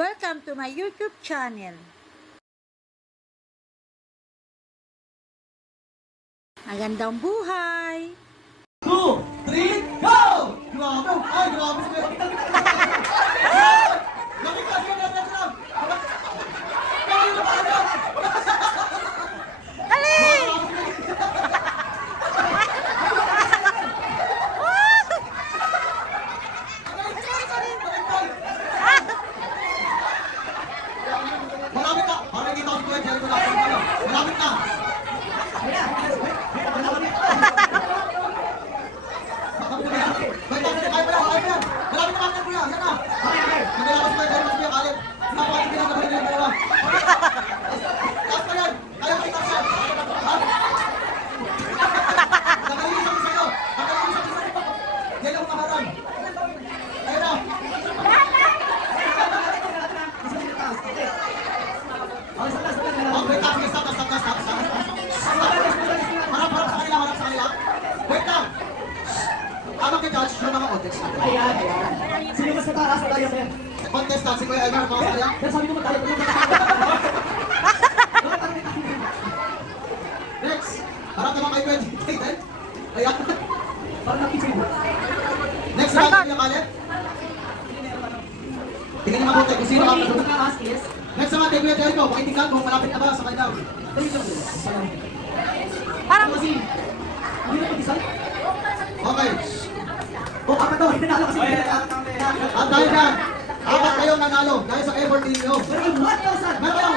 Welcome to my YouTube channel. Magandang buhay! 2, 3, go! Grabe! Ay, grabe sila! Nakikas ka na lang! Kaya na ba? Ali! Malapit na! Parang kita ko si Kuya Jericho na. Malapit na! Ayan. Sino mas mataas na tayo? Contestant, si Kuya Elmer, mga kaya. Pero sabi ko matalo ko yung Next, harap naman kay Kuya Jericho. Ayan. parang nakisin. Next round, Kuya Caleb. Tingnan niyo mabuti kung sino ang Mataas is... Next naman kay Kuya Jericho, pakitingnan kung malapit na ba sa kanya. Parang Kasi, hindi na pag-isal. Okay. O, apat daw, hinalo kasi. At dahil yan, apat kayong nanalo dahil sa effort ninyo. Pero yung 1,000. Meron